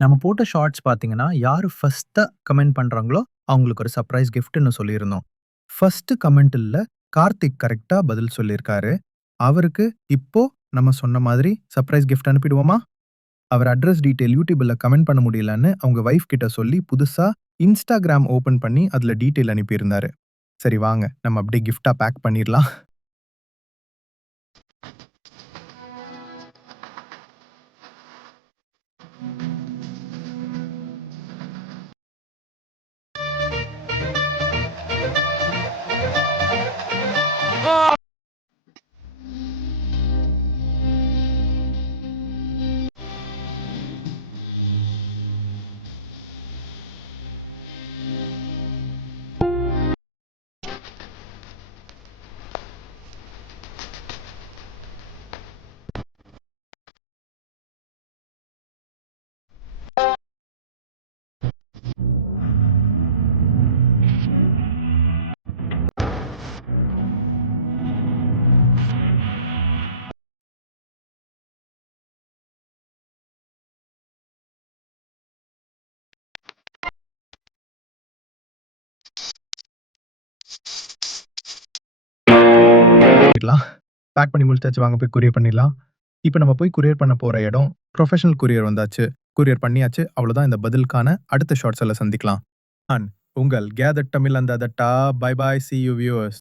நம்ம போட்ட ஷார்ட்ஸ் பார்த்தீங்கன்னா, யாரு ஃபர்ஸ்ட்டா கமெண்ட் பண்றாங்களோ, அவங்களுக்கு ஒரு சர்ப்ரைஸ் கிஃப்ட்ன்னு சொல்லியிருந்தோம். ஃபர்ஸ்ட் கமெண்ட்ல கார்த்திக் கரெக்ட்டா பதில் சொல்லியிருக்காரு. அவருக்கு இப்போ நம்ம சொன்ன மாதிரி சர்ப்ரைஸ் கிஃப்ட் அனுப்பிடுவோமா? அவர் அட்ரஸ் டீட்டெயில் YouTubeல கமெண்ட் பண்ண முடியலன்னு அவங்க வைஃப் கிட்ட சொல்லி புதுசா Instagram ஓப்பன் பண்ணி அதுல டீட்டெயில் அனுப்பியிருந்தாரு. சரி வாங்க, நம்ம அப்படியே கிஃப்ட்டா பேக் பண்ணிரலாம். பேக் பண்ணி முடிச்சாச்சு. வாங்க போய் கொரியர் பண்ணிடலாம். இப்ப நம்ம போய் கொரியர் பண்ண போற இடம் ப்ரொஃபஷனல் கொரியர் வந்தாச்சு. கொரியர் பண்ணியாச்சு. அவ்வளோதான். இந்த பதிலுக்கான அடுத்த ஷார்ட்ஸ்ல சந்திக்கலாம். உங்கள் கேதர் தமிழ் அந்த தட்டா. Bye bye. See you viewers.